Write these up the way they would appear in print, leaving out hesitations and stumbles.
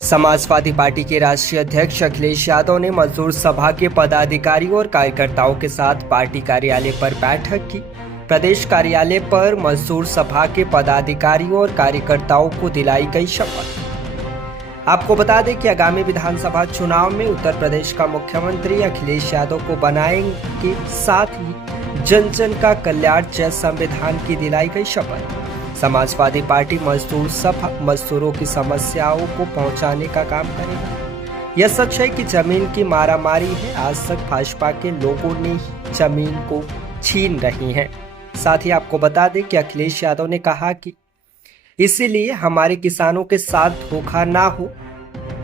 Samajwadi party के राष्ट्रीय अध्यक्ष अखिलेश यादव ने मजदूर सभा के पदाधिकारियों और कार्यकर्ताओं के साथ पार्टी कार्यालय पर बैठक की। प्रदेश कार्यालय पर मजदूर सभा के पदाधिकारियों और कार्यकर्ताओं को दिलाई गई शपथ। आपको बता दें कि आगामी विधानसभा चुनाव में उत्तर प्रदेश का मुख्यमंत्री अखिलेश यादव को बनाएंगे, साथ ही जन जन का कल्याण जय संविधान की दिलाई गई शपथ। समाजवादी पार्टी मजदूर सभा मजदूरों की समस्याओं को पहुंचाने का काम करेगा। यह सच है कि जमीन की मारामारी है। आज तक भाजपा के लोगों ने ही जमीन को छीन रही हैं। साथ ही आपको बता दें कि अखिलेश यादव ने कहा कि इसीलिए हमारे किसानों के साथ धोखा ना हो,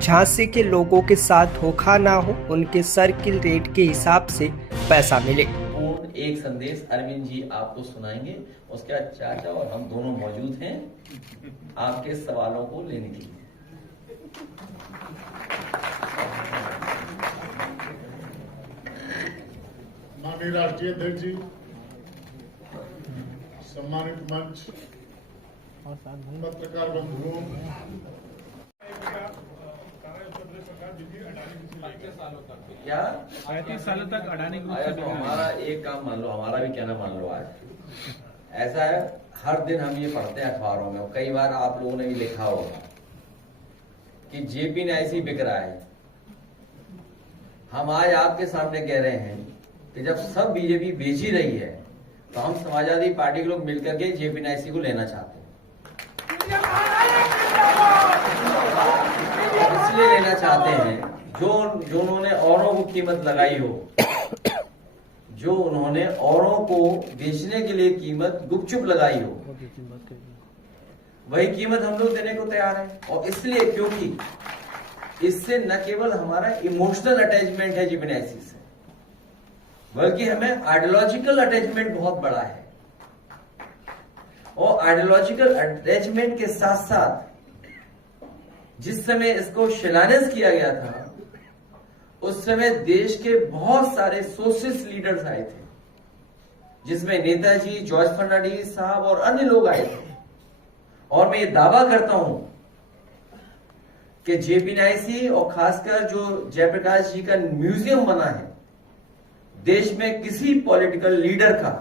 झांसी के लोगों के साथ धोखा ना हो, उनके सर्किल रेट के हिसाब से पैसा मिले। एक संदेश अरविंद जी आपको सुनाएंगे। उसके बाद चाचा और हम दोनों मौजूद हैं आपके सवालों को लेने के लिए। माननीय राष्ट्रीय अध्यक्ष जी, सम्मानित मंच, पत्रकार बंधुओं, क्या 35 सालों तक अडानी ग्रुप से तो हमारा एक काम मान लो, हमारा भी कहना मान लो। आज ऐसा है, हर दिन हम ये पढ़ते हैं अखबारों में, कई बार आप लोगों ने भी लिखा होगा कि जेपी ने ऐसी बिक रहा है। हम आज आपके सामने कह रहे हैं कि जब सब बीजेपी बेच ही रही है तो हम समाजवादी पार्टी के लोग मिलकर के जेपी नाइसी को लेना चाहते हैं। इसलिए लेना चाहते हैं जो उन्होंने औरों को कीमत लगाई हो, जो उन्होंने औरों को बेचने के लिए कीमत गुपचुप लगाई हो, वही कीमत हम लोग देने को तैयार हैं। और इसलिए क्योंकि इससे न केवल हमारा इमोशनल अटैचमेंट है जेपी नाइसी से, बल्कि हमें आइडियोलॉजिकल अटैचमेंट बहुत बड़ा है। और आइडियोलॉजिकल अटैचमेंट के साथ साथ जिस समय इसको शिलान्यास किया गया था, उस समय देश के बहुत सारे सोशलिस्ट लीडर्स आए थे, जिसमें नेताजी, जॉर्ज फर्नांडिस साहब और अन्य लोग आए थे। और मैं ये दावा करता हूं कि जेपी नाइसी और खासकर जो जयप्रकाश जी का म्यूजियम बना है, देश में किसी पॉलिटिकल लीडर का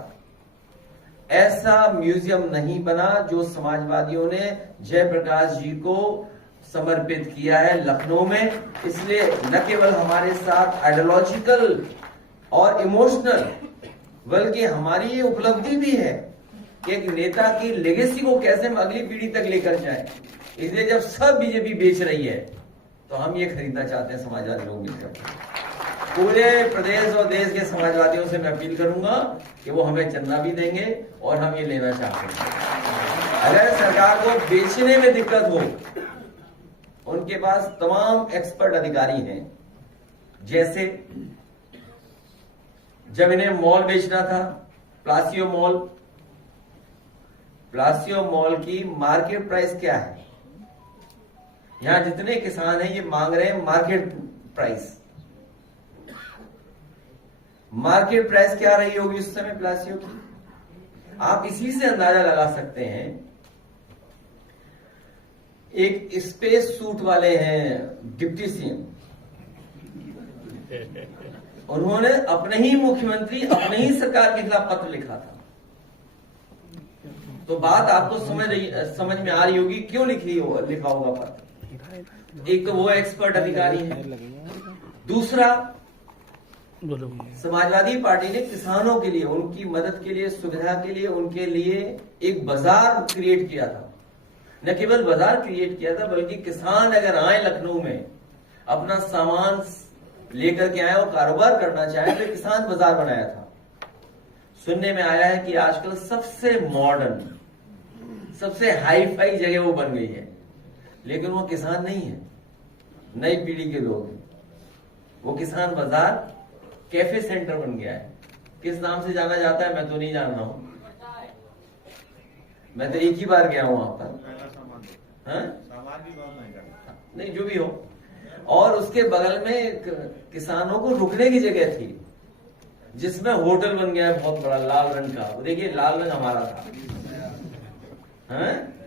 ऐसा म्यूजियम नहीं बना जो समाजवादियों ने जयप्रकाश जी को समर्पित किया है लखनऊ में। इसलिए न केवल हमारे साथ आइडियोलॉजिकल और इमोशनल, बल्कि हमारी ये उपलब्धि भी है कि एक नेता की लेगेसी को कैसे हम अगली पीढ़ी तक लेकर जाए। इसलिए जब सब बीजेपी बेच रही है तो हम ये खरीदना चाहते हैं समाजवादी लोग मिलकर। पूरे प्रदेश और देश के समाजवादियों से मैं अपील करूंगा कि वो हमें चंदा भी देंगे और हम ये लेना चाहते हैं। अगर सरकार को बेचने में दिक्कत हो, उनके पास तमाम एक्सपर्ट अधिकारी हैं। जैसे जब इन्हें मॉल बेचना था, प्लासियो मॉल की मार्केट प्राइस क्या है? यहां जितने किसान हैं ये मांग रहे हैं मार्केट प्राइस। मार्केट प्राइस क्या रही होगी उस समय प्लासियो की? आप इसी से अंदाजा लगा सकते हैं। एक स्पेस सूट वाले हैं डिप्टी सीएम, उन्होंने अपने ही मुख्यमंत्री, अपने ही सरकार के खिलाफ पत्र लिखा था। तो बात आपको समझ में आ रही होगी क्यों लिखा होगा पत्र। एक तो वो एक्सपर्ट अधिकारी है, दूसरा समाजवादी पार्टी ने किसानों के लिए, उनकी मदद के लिए, सुविधा के लिए, उनके लिए एक बाजार क्रिएट किया था। न केवल बाजार क्रिएट किया था, बल्कि किसान अगर आए लखनऊ में अपना सामान लेकर के आए और कारोबार करना चाहे तो किसान बाजार बनाया था। सुनने में आया है कि आजकल सबसे मॉडर्न, सबसे हाई फाई जगह वो बन गई है, लेकिन वो किसान नहीं है, नई पीढ़ी के लोग हैं। वो किसान बाजार कैफे सेंटर बन गया है। किस नाम से जाना जाता है मैं तो नहीं जान रहा हूं, मैं तो एक ही बार गया हूं वहां पर। नहीं, जो भी हो। और उसके बगल में किसानों को रुकने की जगह थी, जिसमें होटल बन गया है बहुत बड़ा लाल रंग का। देखिए लाल रंग हमारा था,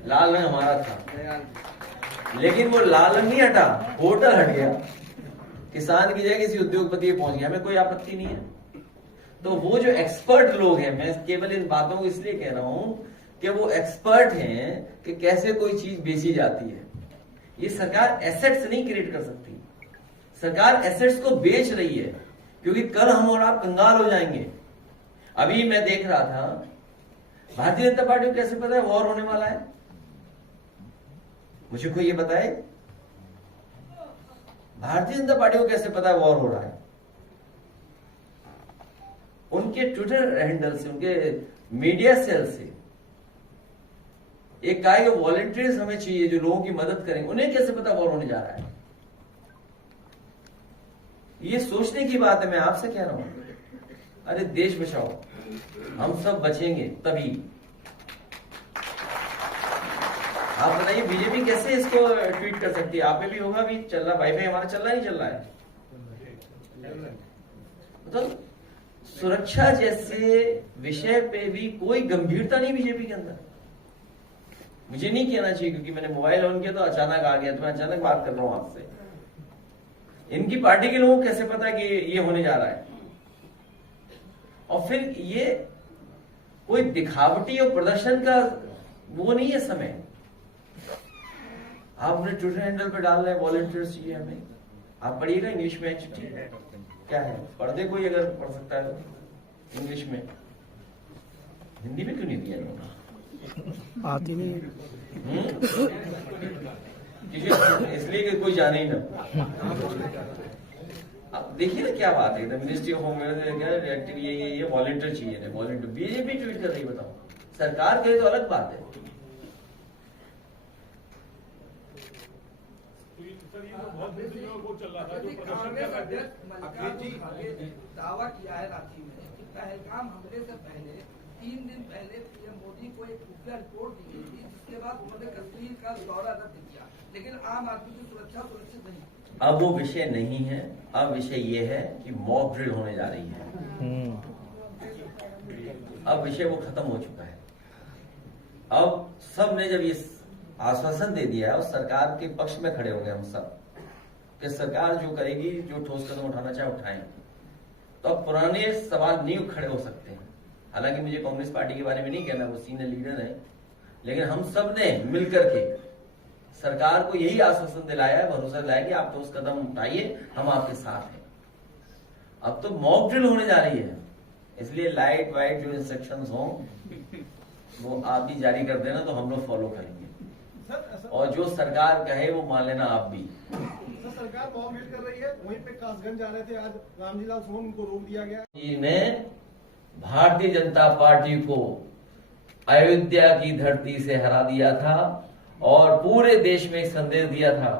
लाल रंग हमारा था। लेकिन वो लाल रंग नहीं हटा, पोर्टल हट गया, किसान की जगह किसी उद्योगपति पे पहुंच गया, हमें कोई आपत्ति नहीं है। तो वो जो एक्सपर्ट लोग हैं, मैं केवल इन बातों को इसलिए कह रहा हूं कि वो एक्सपर्ट हैं कि कैसे कोई चीज बेची जाती है। ये सरकार एसेट्स नहीं क्रिएट कर सकती, सरकार एसेट्स को बेच रही है, क्योंकि कल हम और आप कंगाल हो जाएंगे। अभी मैं देख रहा था, भारतीय जनता पार्टी को कैसे पता है वॉर होने वाला है? मुझे कोई ये बताए, भारतीय जनता पार्टी को कैसे पता है वॉर हो रहा है? उनके ट्विटर हैंडल से, उनके मीडिया सेल से एक कहा कि वॉलंटियर्स हमें चाहिए जो लोगों की मदद करेंगे। उन्हें कैसे पता वॉर होने जा रहा है? ये सोचने की बात है। मैं आपसे कह रहा हूं, अरे देश बचाओ, हम सब बचेंगे तभी। आप बताइए बीजेपी कैसे इसको ट्वीट कर सकती है? आप में भी होगा, भी चल रहा, वाईफाई हमारा चल रहा नहीं चल रहा है? तो सुरक्षा जैसे विषय पे भी कोई गंभीरता नहीं बीजेपी के अंदर। मुझे नहीं कहना चाहिए क्योंकि मैंने मोबाइल ऑन किया तो अचानक आ गया, तो मैं अचानक बात कर रहा हूं आपसे। इनकी पार्टी के लोगों को कैसे पता कि ये होने जा रहा है? और फिर ये कोई दिखावटी और प्रदर्शन का वो नहीं है समय। आप अपने ट्विटर हैंडल पे डाल रहे हैं वॉलंटियर्स चाहिए हमें। आप पढ़िएगा इंग्लिश में चिट्ठी क्या है, पढ़ दे कोई अगर पढ़ सकता है तो इंग्लिश में। हिंदी में क्यों नहीं दिया इन्होंने? आती नहीं, इसलिए कि कोई जाने ही ना। अब देखिए ना क्या बात है, मिनिस्ट्री ऑफ होम ये वॉलंटियर चाहिए, वॉलंटियर बीजेपी ट्वीट कर रही है। बताओ, सरकार करे तो अलग बात है। दावा किया है रांची में कि पहलगाम हमले से पहले 3 दिन पहले पीएम मोदी को एक खुफिया रिपोर्ट दी गई थी, जिसके बाद उन्होंने कश्मीर का दौरा रद्द किया, लेकिन आम आदमी की सुरक्षा सुरक्षित नहीं। अब वो विषय नहीं है, अब विषय ये है कि मॉक ड्रिल होने जा रही है। अब विषय वो खत्म हो चुका है। अब सब ने जब ये आश्वासन दे दिया है और सरकार के पक्ष में खड़े हो गए हम सब कि सरकार जो करेगी, जो ठोस कदम उठाना चाहे उठाएं, तो अब पुराने सवाल नहीं खड़े हो सकते हैं। हालांकि मुझे कांग्रेस पार्टी के बारे में नहीं कहना, वो सीनियर लीडर है, लेकिन हम सब ने मिलकर के सरकार को यही आश्वासन दिलाया है, भरोसा दिलाया कि आप ठोस कदम उठाइए, हम आपके साथ हैं। अब तो मॉक ड्रिल होने जा रही है, इसलिए लाइट वाइट जो इंस्ट्रक्शंस हों वो आप भी जारी कर देना, तो हम लोग फॉलो करेंगे। और जो सरकार कहे वो मान लेना आप भी। सरकार मॉक ड्रिल कर रही है, वहीं पे कासगंज जा रहे थे, आज रामजीलाल सोन उनको रोक दिया गया। ने भारतीय जनता पार्टी को अयोध्या की धरती से हरा दिया था और पूरे देश में एक संदेश दिया था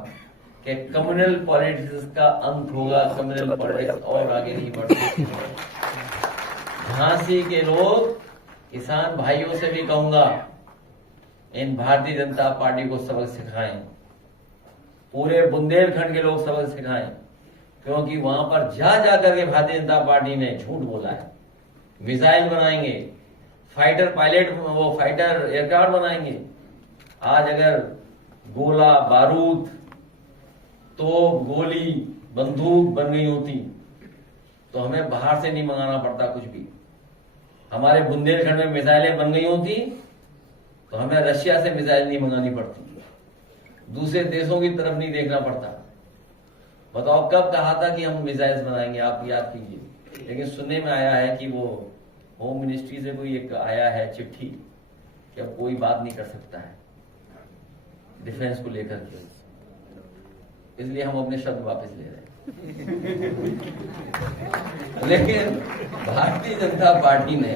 कि कम्युनल पॉलिटिक्स का अंत होगा, कम्युनल पॉलिटिक्स और आगे नहीं बढ़ सकती। झांसी के लोग, किसान भाइयों से भी कहूंगा, इन भारतीय जनता पार्टी को सबक सिखाएं। पूरे बुंदेलखंड के लोग सबक सिखाएं, क्योंकि वहां पर जा करके भारतीय जनता पार्टी ने झूठ बोला है। मिसाइल बनाएंगे, फाइटर पायलट, वो फाइटर एयरक्राफ्ट बनाएंगे। आज अगर गोला बारूद, तोप, गोली, बंदूक बन गई होती तो हमें बाहर से नहीं मंगाना पड़ता कुछ भी। हमारे बुंदेलखंड में मिसाइलें बन गई होती तो हमें रशिया से मिसाइल नहीं मंगानी पड़ती, दूसरे देशों की तरफ नहीं देखना पड़ता। बताओ कब कहा था कि हम मिसाइल्स बनाएंगे, आप याद कीजिए। लेकिन सुनने में आया है कि वो होम मिनिस्ट्री से कोई एक आया है चिट्ठी कि अब कोई बात नहीं कर सकता है डिफेंस को लेकर के, इसलिए हम अपने शब्द वापस ले रहे हैं। लेकिन भारतीय जनता पार्टी ने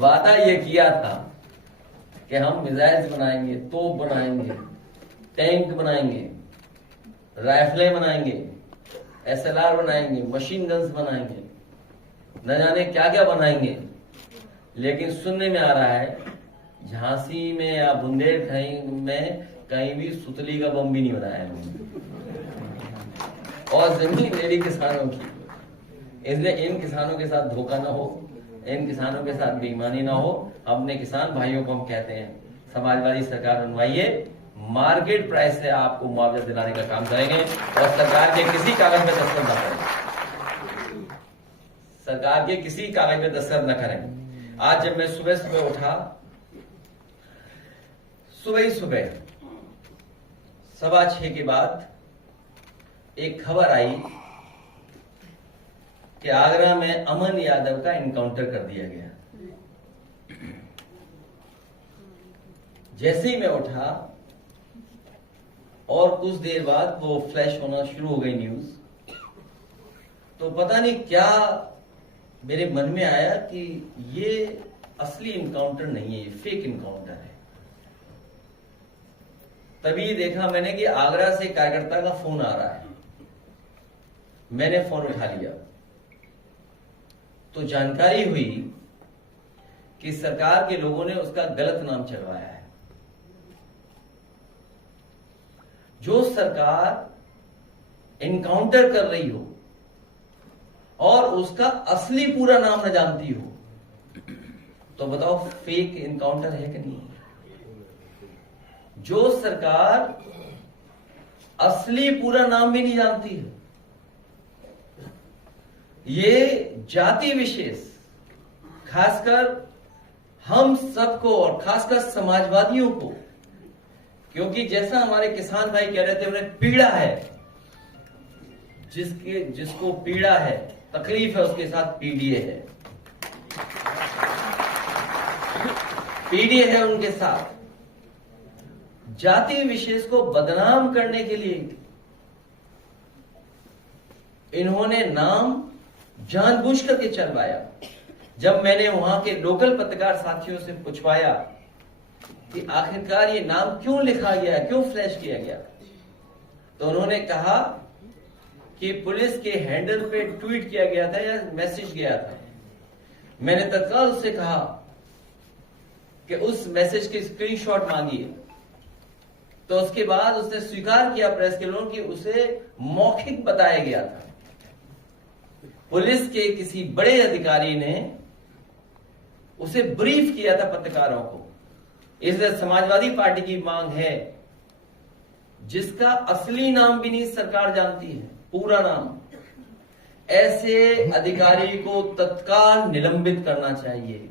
वादा ये किया था कि हम मिसाइल्स बनाएंगे, तोप बनाएंगे, टैंक बनाएंगे, राइफलें बनाएंगे, SLR बनाएंगे, मशीन गन्स बनाएंगे, न जाने क्या क्या बनाएंगे। लेकिन सुनने में आ रहा है झांसी में या बुंदेलखंड में कहीं भी सुतली का बम भी नहीं बनाया है और जमीन ले ली किसानों की। इसलिए इन किसानों के साथ धोखा ना हो, इन किसानों के साथ बेईमानी ना हो। अपने किसान भाइयों को हम कहते हैं समाजवादी सरकार बनवाइए, मार्केट प्राइस से आपको मुआवजा दिलाने का काम करेंगे और सरकार के किसी कागज में दस्तखत न करेंगे। सरकार के किसी कागज में दस्तखत न करेंगे। आज जब मैं सुबह उठा, सुबह 6:15 के बाद एक खबर आई कि आगरा में अमन यादव का इनकाउंटर कर दिया गया। जैसे ही मैं उठा और कुछ देर बाद वो फ्लैश होना शुरू हो गई न्यूज, तो पता नहीं क्या मेरे मन में आया कि ये असली इनकाउंटर नहीं है, ये फेक इनकाउंटर है। तभी देखा मैंने कि आगरा से कार्यकर्ता का फोन आ रहा है। मैंने फोन उठा लिया तो जानकारी हुई कि सरकार के लोगों ने उसका गलत नाम चलवाया है। जो सरकार इनकाउंटर कर रही हो और उसका असली पूरा नाम न जानती हो, तो बताओ फेक इनकाउंटर है कि नहीं? जो सरकार असली पूरा नाम भी नहीं जानती है, ये जाति विशेष खासकर हम सबको और खासकर समाजवादियों को, क्योंकि जैसा हमारे किसान भाई कह रहे थे, उन्हें पीड़ा है, जिसको पीड़ा है, तकलीफ है, उसके साथ पीडीए है, पीडीए है उनके साथ। जाति विशेष को बदनाम करने के लिए इन्होंने नाम जानबूझ करके चलवाया। जब मैंने वहां के लोकल पत्रकार साथियों से पूछवाया कि आखिरकार ये नाम क्यों लिखा गया, क्यों फ्लैश किया गया, तो उन्होंने कहा कि पुलिस के हैंडल पे ट्वीट किया गया था या मैसेज गया था। मैंने तत्काल उससे कहा कि उस मैसेज की स्क्रीनशॉट मांगी, तो उसके बाद उसने स्वीकार किया प्रेस के लोगों कि उसे मौखिक बताया गया था। पुलिस के किसी बड़े अधिकारी ने उसे ब्रीफ किया था पत्रकारों को। इसलिए समाजवादी पार्टी की मांग है, जिसका असली नाम भी नहीं सरकार जानती है, पूरा नाम, ऐसे अधिकारी को तत्काल निलंबित करना चाहिए।